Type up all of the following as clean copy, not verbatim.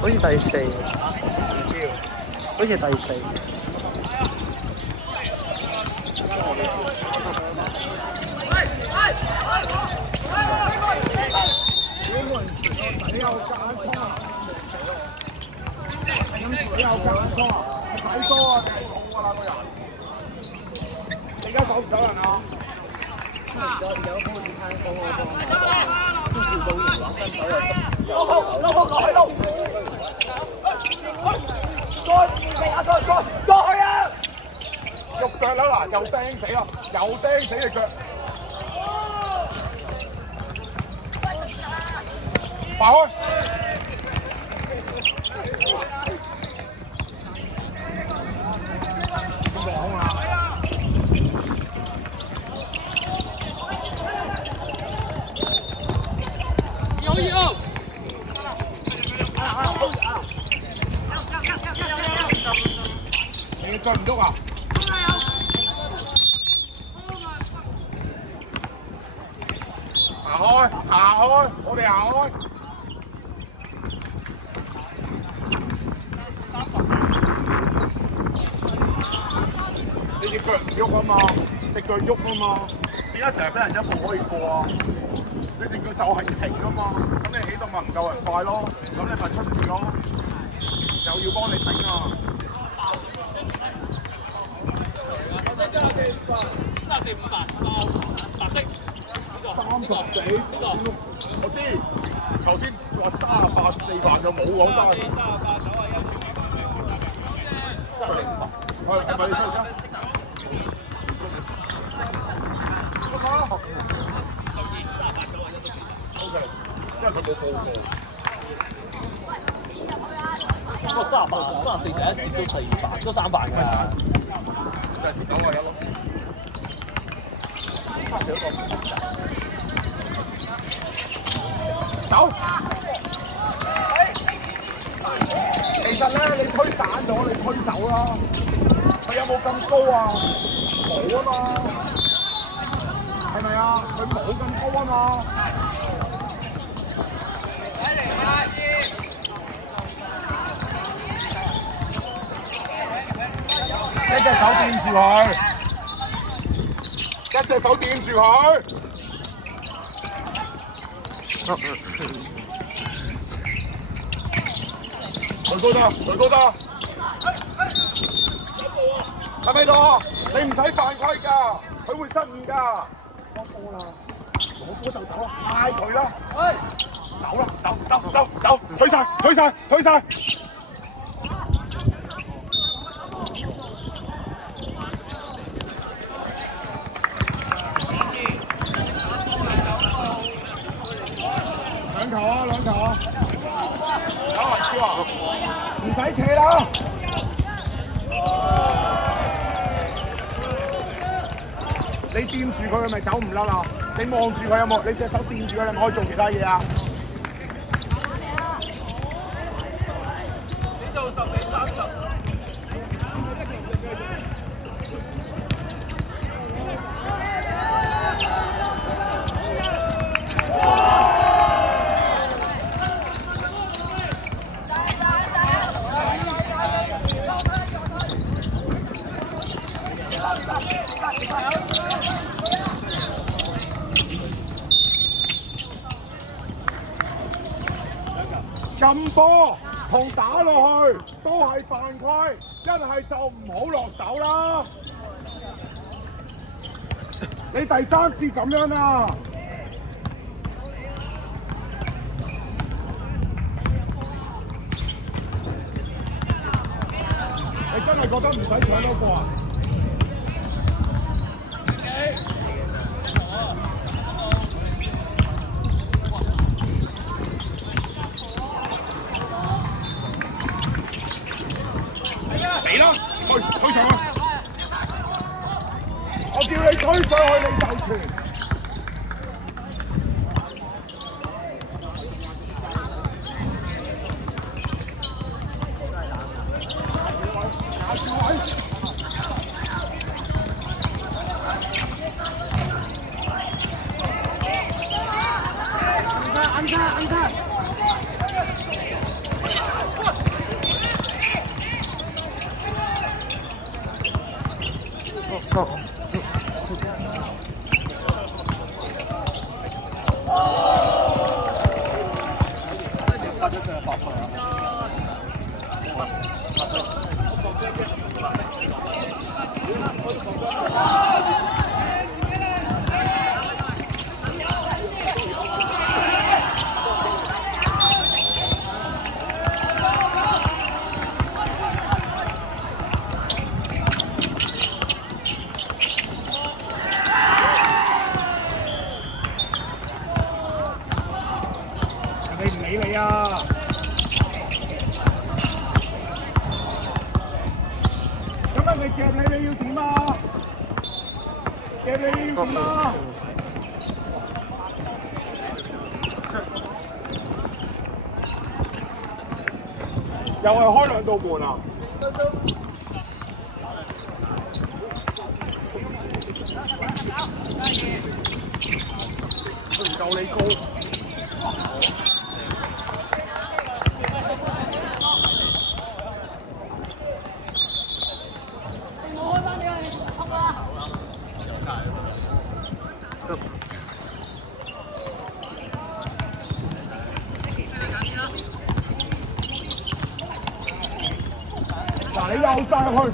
好似第四，唔知好似第四。你又夾硬衝啊！你又夾硬衝啊！睇多啊定係重㗎啦個人？你而家守唔守人啊？有波子攤高嗰個，先照到完話分手又撈落去撈！再去啊！肉腳啦嗱，又釘死啦，又釘死隻腳。爬開！你腳唔喐啊？行開，行開，我哋行開。你隻腳唔喐啊嘛，隻腳喐啊嘛，點解成日俾人一步可以過啊？你隻腳就係停啊嘛，咁你起動咪唔夠人快咯，咁你咪出事咯，又要幫你頂啊！34、5白色，34，我知，頭先話38、4就冇講34、5係咪你出嚟先？OK， 因為佢冇報告。不過34第一節都4犯，都3犯㗎。就係接9個1咯。走！其實咧，你推散咗，你推走啦。佢有冇咁高啊？冇啊嘛，係咪啊？佢冇咁高啊嘛。一隻手掂住佢，一隻手掂住佢。佢高得，佢高得。係咪度？你唔使犯規㗎，佢會失誤㗎。攞波啦，攞波就走啦，嗌佢啦。走啦，走，退晒。兩球啊！打橫超啊！唔使企啦！你掂住佢咪走唔甩啊！你望住佢有冇？你隻手掂住佢，你咪可以做其他嘢啊！你做10比30。禁波同打落去都係犯規，一係就唔好落手啦。你第3次咁樣啊！你真係覺得唔使搶多個啊？嚟啦，推上去！我叫你推上去，你就傳。發咗上發佢啊！你唔理你啊！咁啊，你夾你要點啊？夾你要點啊？又係開兩道門啊！佢唔夠你高。嗱，你又殺入去，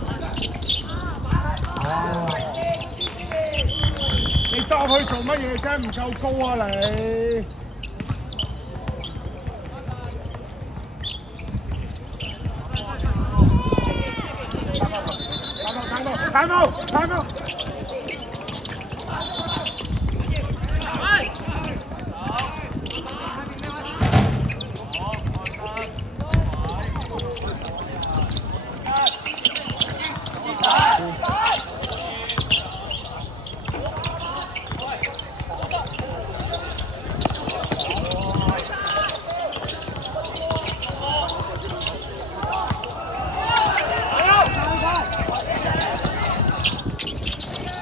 你殺入去做乜嘢啫？唔夠高啊你！睇冇！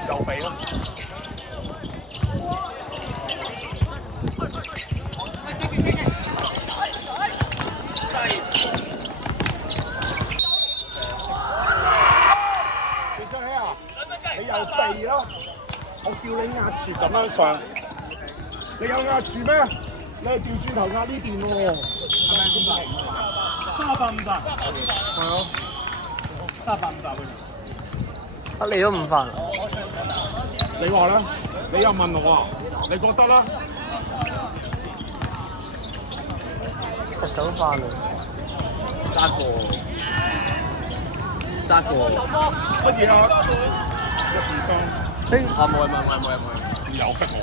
又俾咯！你出嚟啊！你又避咯！我叫你壓住咁樣上，你有壓住咩？你係調轉頭壓呢邊喎，係咪咁大？350。係咯，350啊，你都唔煩？你話咧？你又問我啊？你覺得咧？食緊飯啊！揸過，乜嘢啊？1、2、3。啊冇有逼我。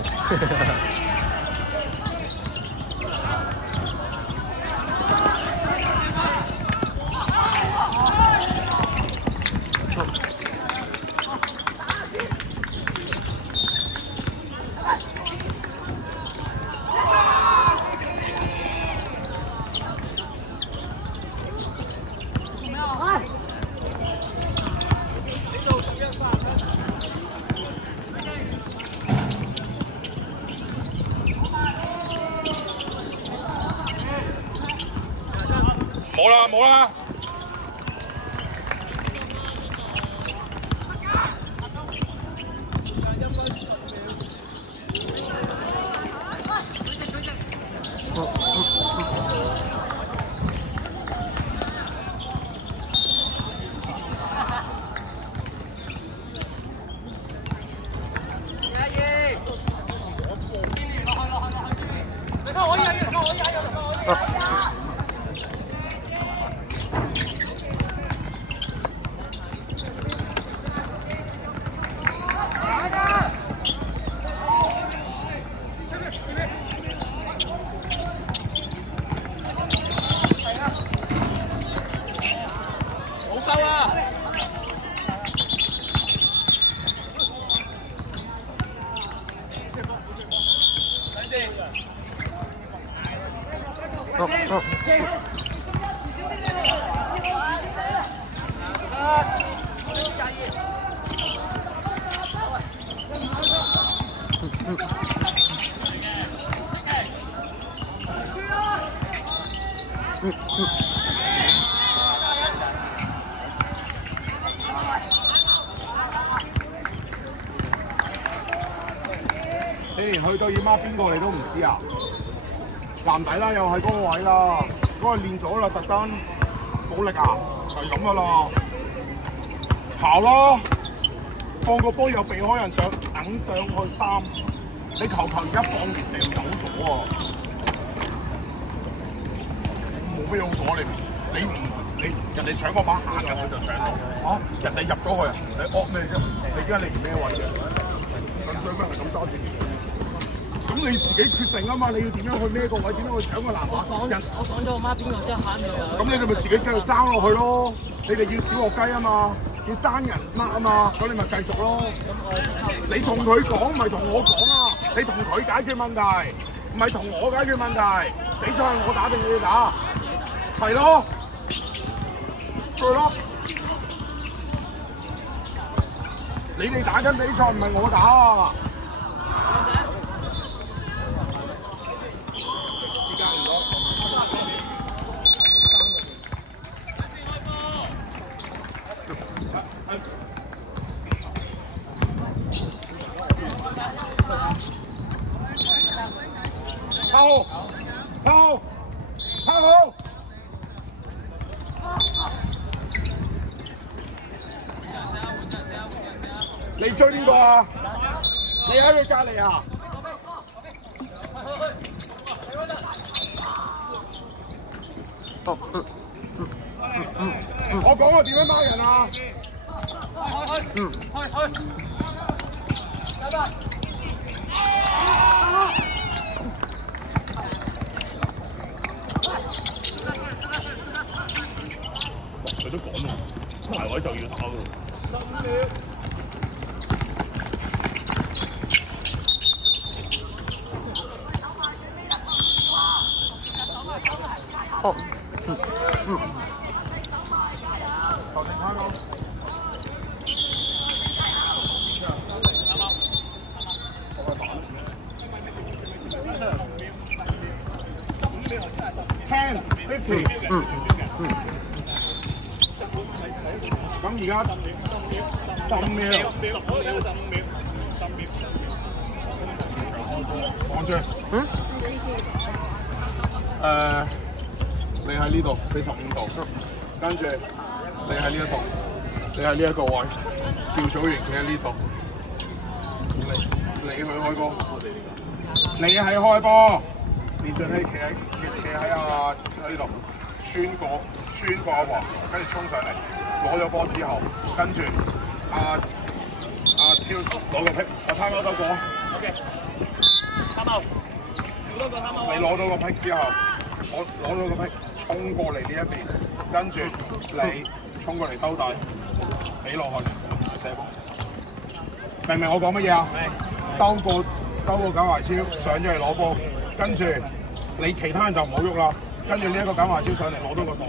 冇啦！既然去到要孖邊個你都唔知啊？藍底啦，又係嗰個位啦。嗰個練咗啦，特登冇力啊，就係咁噶啦，跑咯，放個波又避開人上，等上去3，你球而家放完你走咗啊，冇咩好講你人哋搶個板行入去就搶到，嚇人哋入咗去啊，你惡咩啫？你而家你唔咩位嘅？咁最尾係咁揸住。咁你自己決定啊嘛，你要點樣去孭個位，點樣去搶個籃板？我講咗我媽邊個之後喊咗。咁你哋咪自己繼續爭落去咯。你哋要小學雞啊嘛，要爭人乜啊嘛，咁你咪繼續咯。你同佢講，唔係同我講啊！你同佢解決問題，唔係同我解決問題。比賽係我打定你哋打，係咯，對咯。你哋打緊比賽，唔係我打啊！拋好！你追邊個啊？你喺佢隔離啊？我講過點樣孖人啊？佢都講啦，埋位就要打喎。15秒。好。頭先睇到。10 50。咁而家15秒。望住。你喺呢度45度，跟住你喺呢一度，你喺呢一個位，趙祖元企喺呢度，你去開波，你係開波，連俊熙企喺呢度，穿過阿華，跟住衝上嚟，攞咗波之後，跟住阿超攞個 pick，我攤攞得過 ，OK， 攤out，你攞到個 pick之後，我攞到個 pick。衝過嚟呢一邊，跟住你衝過嚟兜底，俾落去射波。明唔明我講乜嘢啊？兜個簡華超上咗嚟攞波，跟住你其他人就唔好喐啦。跟住呢一個簡華超上嚟攞到個檔，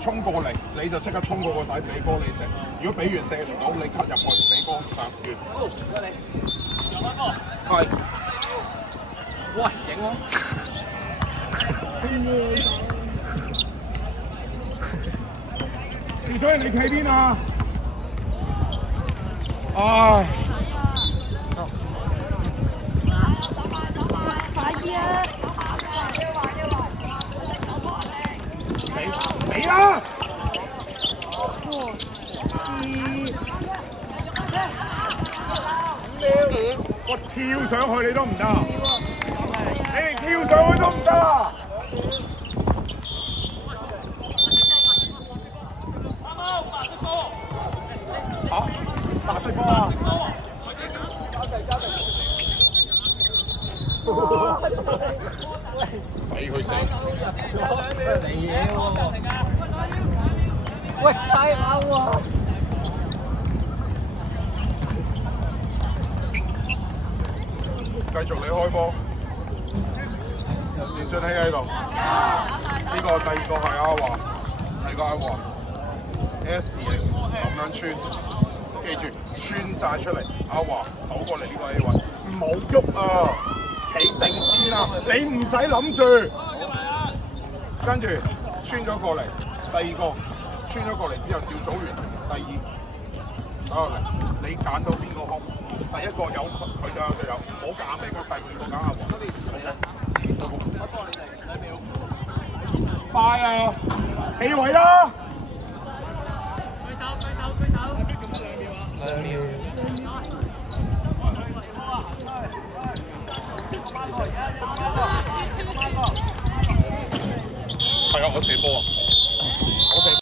衝過嚟你就即刻衝過個底俾波你射。如果俾完射唔到，你 cut 入去俾波上完。好，唔該你。上翻波。係。喂，影喎。趙祖元，你企邊啊？唉。快啲啊！俾啦！我跳上去你都唔得，你連跳上去都唔得。白色波啊！俾佢死！嚟嘢喎！喂，太啱喎！繼續你開波，連俊熙喺度。呢個第二個係阿華，第二個阿華 S 型咁樣穿。記住穿晒出嚟，阿華走過嚟呢個 A 位，唔好喐啊！企定先啦，你唔使諗住。跟住穿咗過嚟，第二個穿咗過嚟之後，趙祖元第二走入嚟，你揀到邊個空？第一個有佢就有，唔好揀你個第二個揀阿華。快啊！起位啦！係啊，我射波啊！